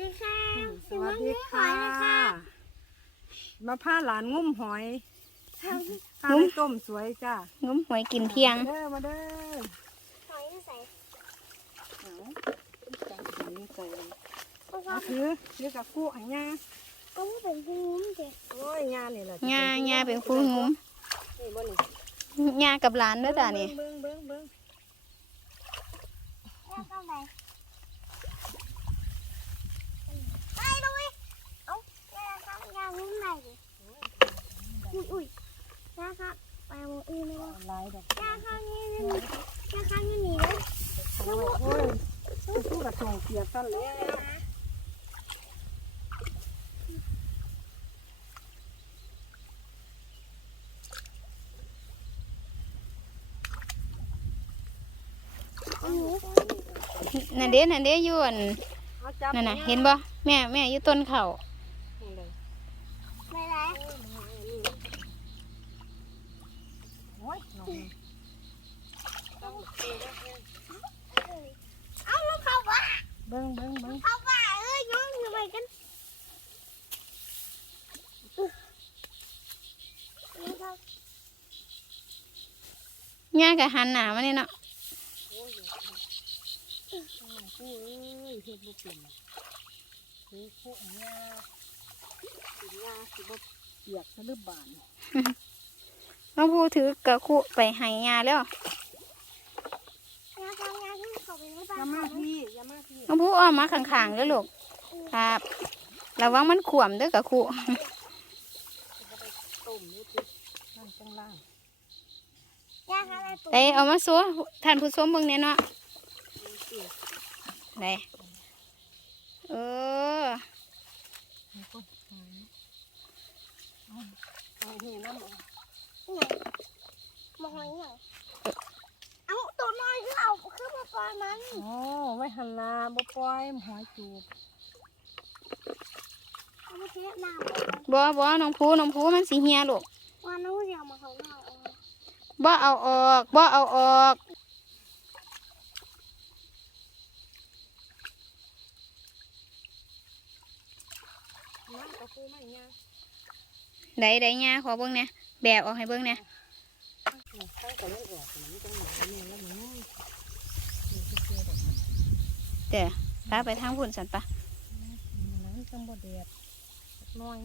ดีค่ะสวัสดีค่ะ มาพาหลานงุ้มหอยพาไปต้มสวยจ้างุ้มหวยกินเที่ยง มาเด้อมาเด้อหอยใส่เอาจังสีใส่ก็เอาถือถือกับกู้อันยาก็ไม่เป็นผู้งุ้มเด็กโอ้ยยานี่แหละหญ้าหญ้าเป็นผู้งุ้มนี่บ่นี่หญ้ากับหลานเด้วยจ้านี่เบิ้งเบิ้งเบิ้ง แล้วก็ไปไปเลยเอ้าแม่ครับยางุ้มไหนดิอุ้ยอุ้ยยาครับไปหมดอื่นเลย หลายดอก ยาข้างนี้นี่ยาข้างนี้หนีเลย โอ้ยกู้กับทง เปียกกันแล้วอันนี้นั่นเด้นั่นเด้อยวนเอาจับนั่นน่ะเห็นบ่แม่แม่อยู่ต้นเขา นี่เลย ไม่ไร โอ้ยน้อง เอาลูกเขาว่า เบิ้งเบิ้งเบิ้ง เขาว่าเอ้ยย้อนอยู่ไปกันนี่ครับ หญ้ากับหันหนามาเนี่ยเนาะกู้เอ้ยเฮ็ดบ่เป็นคือกู้อันยาสิยาสิบ่เปียกซะหรือบานน้องผู้ถือกระคุไปให้หญ้าแล้วยาทำงานที่เขาไปในบ้าอย่านมาพี่อย่ามาพี่น้องผู้อ้อมมาข้างๆเด้อลูกครับระวังมันขวมเด้อกระคุต้มนี่ตินั่นจังล่างยาทำอะ ไรตัวได้เอามาซัวท่านผู้ชมเบิ่งเนี่ยเนาะได้เออนี่ก็หายเอาเอาเห็นน้ำออกไหนมองหน่อยเอาตัวน้อยคือเอาคือมาปล่อยมันโอ้ไว้หันลาบ่ปล่อยหอยจูบเอามาเทน้ำบ่บ่น้องผู้น้องผู้มันสิเหี่ยลูกว่าน้องจะเอามาเขาหน้าเอา บ่เอาออกบ่เอาออกน้ำกระปูไม่ยาได้ได้หญ้าขอเบิ่งเนี่ยแบกออกให้เบิ่งเนี่ยใส่กับมันออกมันจังหนาเนี่ยแล้วมันนี่นี่คือเกลือดอกเดี๋ยวพาไปทางพุ่นสันปะน้ำจังบ่เดือดน้อย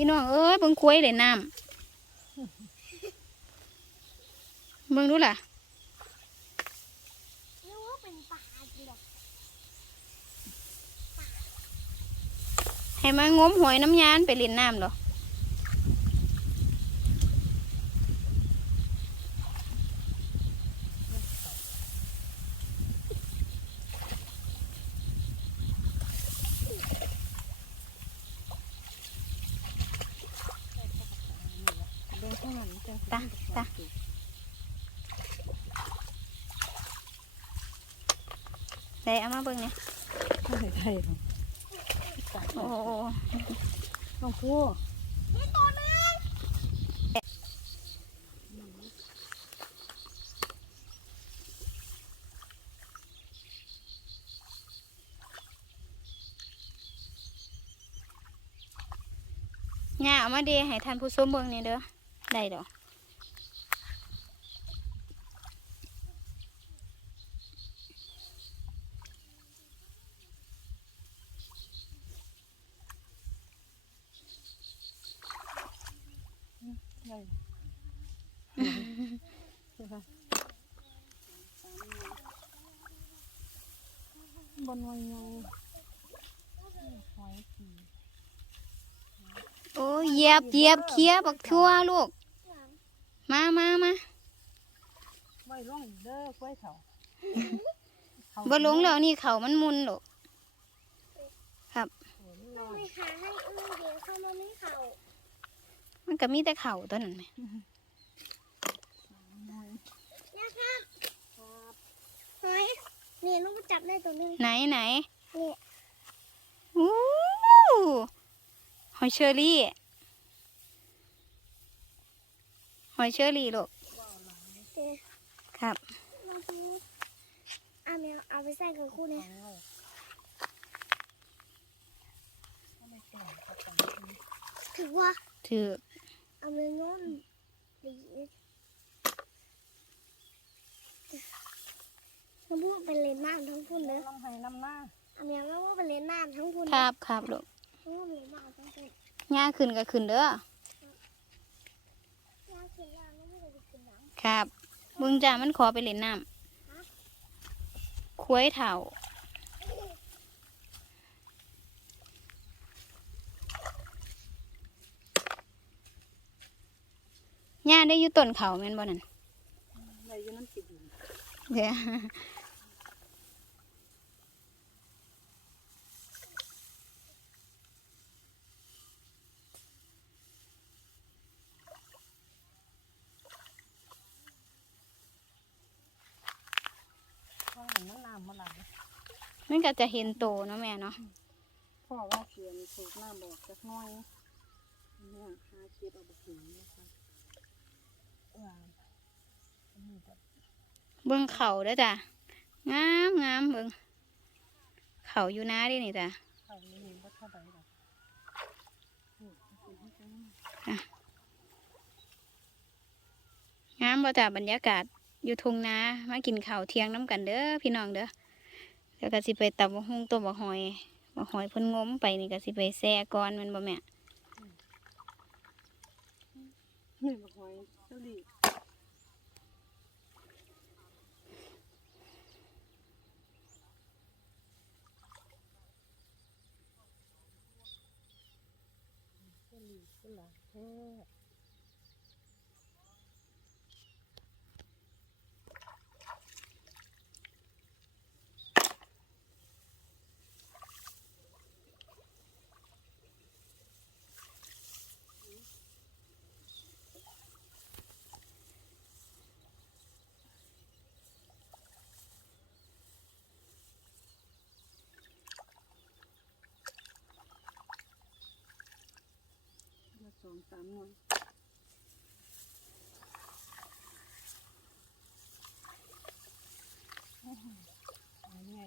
พี่น้องเอ้ยเบิ่งคุ้ยเลยน้ำเบิ่งดูล่ะนึกว่าเป็นปลาจริงให้มางมหอยน้ำยานไปเล่นน้ำเหรอ เดินข้างหลังจัง ตาตา ได้เอามาเบิ่งเนี่ยใช่ใช่โอ้โหน้องผู้นี่ตัวนึงย่าเอามาเดให้ท่านผู้ชมเบิ่งเนี่ยเด้อได้ดอก ใช่ บนวันยังหอยผีโอ้ยเหยียบเหยียบเคี้ยบักทั่วลูก มามามาไว้ร่องเด้อกล้วยเถาบ่ลงแล้วนี่เขามันมุนลูกต้องไปหาให้อื่นเดี๋ยวเข้ามาไม่เขามันก็มีแต่เขาตัวนั้นแหมยาค่ะหอย นี่ลูกจับได้ตัวนึงไหนไหนนี่อู้หอยเชอรี่ หอยเชอรี่ลูกเอ๊ะครับมาดูใส่กับคู่เนี่ยเอาเอาไม่แก่ก็ต้องกินถือว่าถือเอาไปงอนดี ทั้งพูดเป็นเลนน้ำทั้งพูดเลยลองให้น้ำหน้าอันนี้ว่าว่าเป็นเลนน้ำทั้งพูดครับครับลูกทั้งว่าเป็นเลนน้ำทั้งพูดหญ้าขึ้นก็ขึ้นเด้อยากขึ้นยากไม่ได้จะขึ้นหลังครับเบิ่งจ้ามันขอไปเล่นน้ำคุ้ยเถ่าหญ้าได้อยู่ต้นเขาแม่นบ่นั่นในอยูน้ำติดอยู่เดี๋ยว พ่อเห็นมันน้ำมาหลาย มันก็จะเห็นโตเนาะแม่เนาะพ่อว่าเขียนสูบน้ำบอกจักหน้อยเนี่ยหาคิดเอาไปกินนะคะว่าอันนี้ก็เบิ่งเขาเด้อจ้ะงามงามเบิ่งเขาอยู่นาเดินี่จ้ะเขาไม่เห็นว่าเท่าไหร่หรอกอืมกินให้จังงามบ่จ้ะบรรยากาศอยู่ทุ่งนามากินข้าวเที่ยงน้ำกันเด้อพี่น้องเด้อ แล้วก็สิไปตำบักหุ่งต้มบักหอยบักหอยเพ่นงมไปนี่ก็สิไปแซ่ก่อนมันบ่แม่นี่บักหอยเจ้าดีเจ้าดีเจ้าหลาแท้ องสามหน่วยอื้อหือเอาไง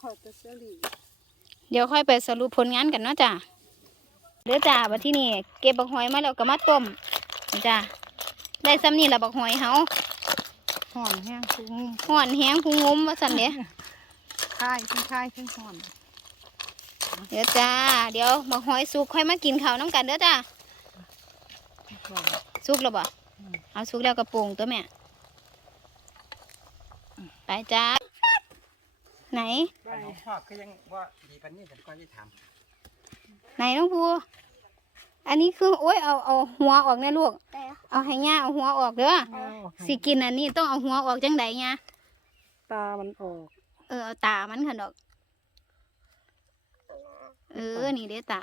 ขอแตะเสลีเดี๋ยวค่อยไปสรุปผลงานกันเนาะจ้ะเด้อจ้าบัดที่นี่เก็บบักหอยมาแล้วก็มาต้มนี่จ้ะได้ซ้ำนี่ละบักหอยเฮาห่อนแห้งคุ้งห่อนแห้งพุงงมว่าซั่นเด้ค่ายทั้งค่ายทั้งห่อน เดี๋ยวจ้า เดี๋ยวบักหอยสุกค่อยมากินข้าวน้ำกันเด้อจ้าห่อนสุกแล้วบ่อืมเอาสุกแล้วกระโปรงตัวแม่ไปจ้า ไหนบ้านของพ่อก็ยังว่าดีปันนี้กันก่อนที่ถามไหนน้องภูอันนี้คือโอ้ยเอาเอาหัวออกนะลูกแต่เอาให้ย่าเอาหัวออกเด้อสิกินอันนี้ต้องเอาหัวออกจังใดย่าตามันออก เออเอาตามันขันดอก เออ นี่เด้อตา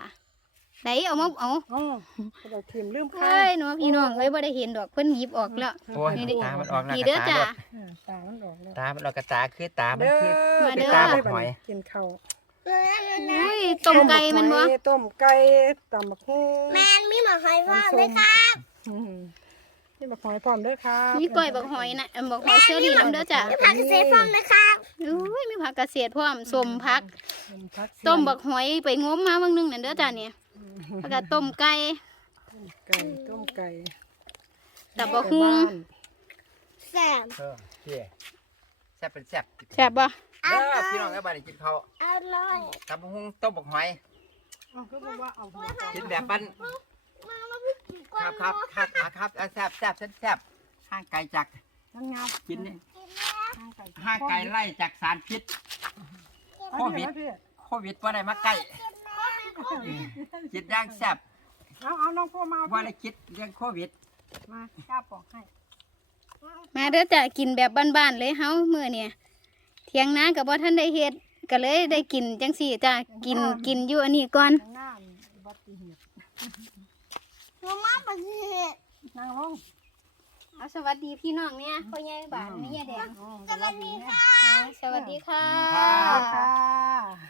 ไหนเอามาเอาอ๋อเราเข็มลืมเฮ้ค่ายยน้องพี่น้องเอ้ยบ่ได้เห็นดอกเพิ่นหยิบออกแล้ว โอ้ยนี่ดิตา มันออกแล้วนี่กเด้อระตาจ้าลดอ่าตามันออกแล้วตา มันออกกระตาคือตา มันเด้อคือมาเด้อ ตาบักหอยกินข้าวอุ้ยต้มไก่มันบ่ต้มไก่ตำบักหุ่งแมนมีหมาหอยฟางเลยค่ะอืมนี่บักหอยพร้อมเด้อครับมีกล้อยบักหอยนะเอิ่มบักหอยเชอรี่น้ำเด้อจ้ามีผักเกษตรฟางนะคะอุ้ยมีผักเกษตรพร้อมสมพัก ต้มผักเสียต้มบักหอยไปงมมาเบางนึงนั่นเด้อจ้าเนี่ยแล้วก็ต้มไก่ไก่ต้มไก่ตับบักฮุงแซ่บเออเจ๊แซ่บเป็นแซ่บแซ่บบ่เด้อพี่น้องไอ้บ้านนี่กินข้าวอร่อยตำบักหุ่งต้มบักหอยเอาก็บอกว่าเอาหัวก่อนกินแบบบ้านมามาพูดถึงกล้ควรัยบครับครับครับครับแซ่บแซ่บแซ่บแซ่บห่างไกลจากนั่งงับกินนี่ กินแล้วห่างไก่ห่างไกลไล่จากสารพิษเอา โควิดพี่โควิดว่าได้มาใกล้กินแล้วคิดย่างแซ่บเอาเอาน้องพ่อมาเอาว่าพี่ได้คิดเรื่องโควิด มากล้าปอกให้มาเด้อจ้ากินแบบบ้านๆเลยเฮามื้อเนี่ยเที่ยงนาก็บ่ทันได้เฮ็ดก็เลยได้กินจังซี่จ้ากินกินอยู่อันนี้ก่อนข้างหน้ามีอุบัติเหตุมามาประเทศนั่งลง เอาสวัสดีพี่น้องเนี่ยพ่อใหญ่บ้านแม่ใหญ่แดงอ๋อสวัสดีค่ะสวัสดีค่ะค่ะ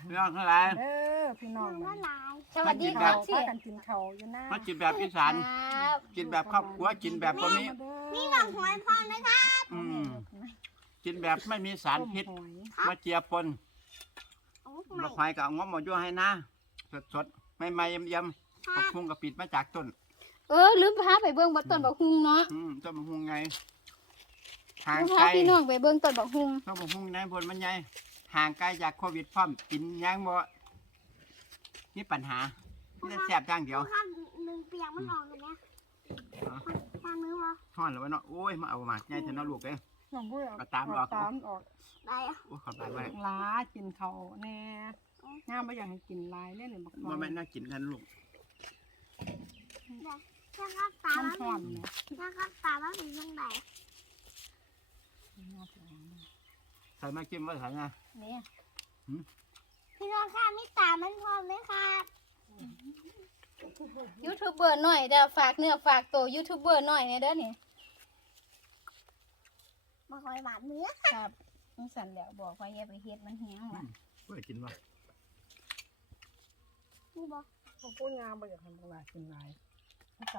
พี่น้องทั้งหลายเด้อพี่น้องน้ำลายสวัสดีครัค่ะบสิพากันกินข้าวอยู่หน้ามากินแบบอีสาน ครับกินแบบครอบครัวกินแบบตรงนี้มีหมาหอยฟางนะคะอืม กินแบบไม่มีสารพิษต้มหอยทมาเจียปนโอ้ดอกไม้ก็เอางอมมายั่วให้นะสดๆไม่ไม่ๆเยี่ยมๆผักพุงก็ปิดมาจากต้น เออลืมพาไปเบิ่งบ่ต้นบักฮุงเนาะอืมต้นมะฮุงไงห่างลืมไกพาลพี่น้องไปเบิ่งต้นบักฮุงต้นมะฮุงในบนมันใหญ่ห่างไกลจากโควิดพร้อมกินยังบ่มีปัญหาไม่ได้แซ่บอย่างเดียวข้างหนึ่งเปียกมันออกอยู่เนี่ยข้างนึงวะห่อนแล้ววะเนาะโอ้ยมาเอาหมากใหญ่เถอะเนาะลูกเอ้ยน้องพูดเอาตามออก ตามออกได้อะโอ้ยขอบใจไว้ล้ากินเขาวแน่งามไม่อยากให้กินหลายเนี่ยเลยบักว่าแม่นน่ากินกันลูก ถ้าข้างตามันแล้วห่อนนะถ้าข้างตาแล้วเป็นยังไงใส่มากินว่าใส่ไง นี่พี่น้องข้าไม่ตามันพร้อมไหมคะยูทูบเบอร์หน่อยเด้อฝากเนื้อฝากตัวยูทูบเบอร์หน่อยเนี่ยเด้อนี่มาคอยหวานเนื้อครับจังสั่นแล้วบอกว่าอย่าไปเฮ็ดมันแห้งว่ะเพื่อกินว่านี่บอกพวกพูดงามไม่อยากให้บักหลากินหลาย เข้าใจ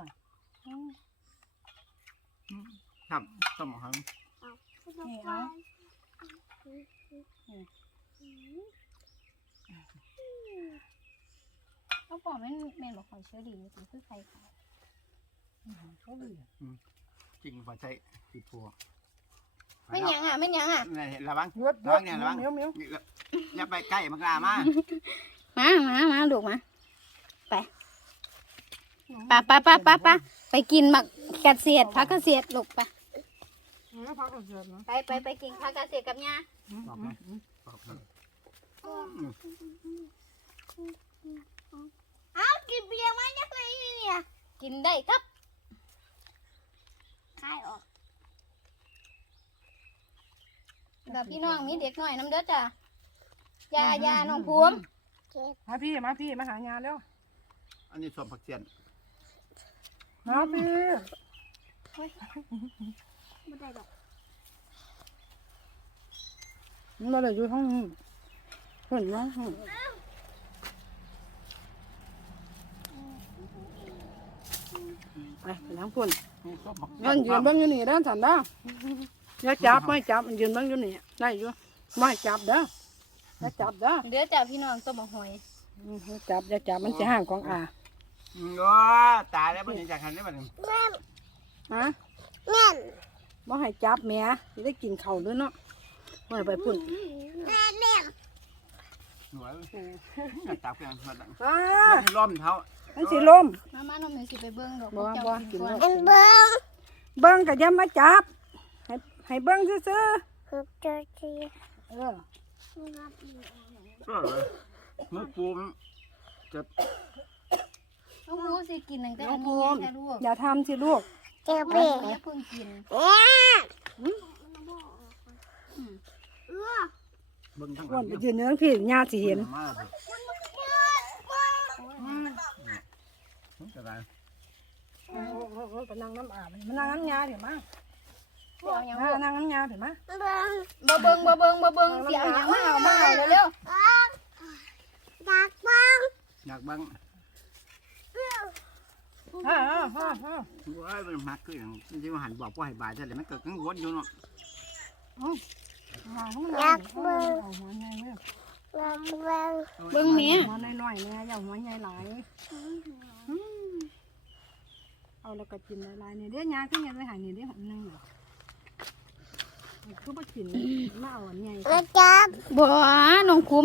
อืมครับต้มหอมพี่น้องข้าเขาบอกแม่นแม่นบอกหอยเชอรี่สิคือใครขายเขาดีจริงหัวใจติดพัวแม่นหยังอะแม่นหยังอะนี่ระวังยวดระวังเนี่ยระวังเมียวเมียวนี่ละอย่าไปใกล้มันกล้ามามามามาลูกมาไป ปะปะปะปะปะไปกินหมักกระเสียดพักกระเสียดลูกไปแล้วพักกันเสร็จนะไปไปไปกินพักกระเสียดกับย่าบอกไหมบอกเลยอืมเอ้ากินเบียร์มาจากไหนเนี่ยกินได้ครับคายออกกับพี่น้องมีเด็กหน่อยน้ำเด้อจ้ะยายาน้องภูมิมาพี่มาพี่มาหางานแล้วอันนี้ส่วนผักเสียน มาพี่ไม่ได้ดอกมันมาเลยอยู่ห้องเห็นไหมไปไปล้างฝุ่นนี่ส้มผักยันยืนเบ้างอยู่นี่เด้อสันเด้ออย่าจับไม่จับยืนเบ้างอยู่นี่ได้อยู่ไม่จับเด้ออย่าจับเด้อเด้อจ้ะพี่น้องต้มบักหอยอืมอย่าจับอย่าจับมันจะห่างของอาอืม โอ้ตายแล้วมันยังจากหันได้บ้างแม่นฮะแม่นบ่ให้จับแม่สิได้กินข้าวด้วยเนาะบ่ให้ไปพุ่นแม่นเนี่ยหน่วยจับกันมาตั้งอ้ามันล้อมเท้ามันสิล้ม มามาน้องหนูสิไปเบิ่งดอกบ่เจ้าบ่กินกินก่อนเลยอันเบิ้งเบิ่งก็อย่ามาจับ ให้ให้เบิ่งซื่อคือเจอทีๆเอองับอีกก็เลยมือปูมจะ น้องภูสิกินตั้งแต่อันนี้แค่ลูกอย่าทำสิลูก เจอเเบียอย่าเพิ่งกินเอออเบิ่งทั้งอ้วนไปยืนอยู่ทั้งพี่ญาติสิเห็น มาจะได้ไปนั่งน้ำอาบมานั่งน้ำยาเดี๋ยวมาเดี๋ยวยังมานั่งน้ำยาเดี๋ยวมาเบิ้งบ่เบิ่งบ่เบิ่งบ่เบิ่งเสียยังมาเอามาเอาเร็วเบิ้งดักบิ้งอยากบิ่ง ว้ายมันมักคืออย่างที่ว่าหันบอกว่าให้บายแต่มันเกิดกังวลอยู่เนาะฮ่าเขามานั่งเนี้ยเบิ้งเบิ้งเบิ่งแม่หัวน้อยๆเนี่ยอย่าหัวใหญ่หลายอืมเอาแล้วก็กินหลายๆเนี่ยเดี๋ยวยาขึ้นยังไปหาเนี่ยเดี๋ยวหอมนึงเหรอคือบ่กินมาเอาอันใหญ่แล้วจับบ่น้องภู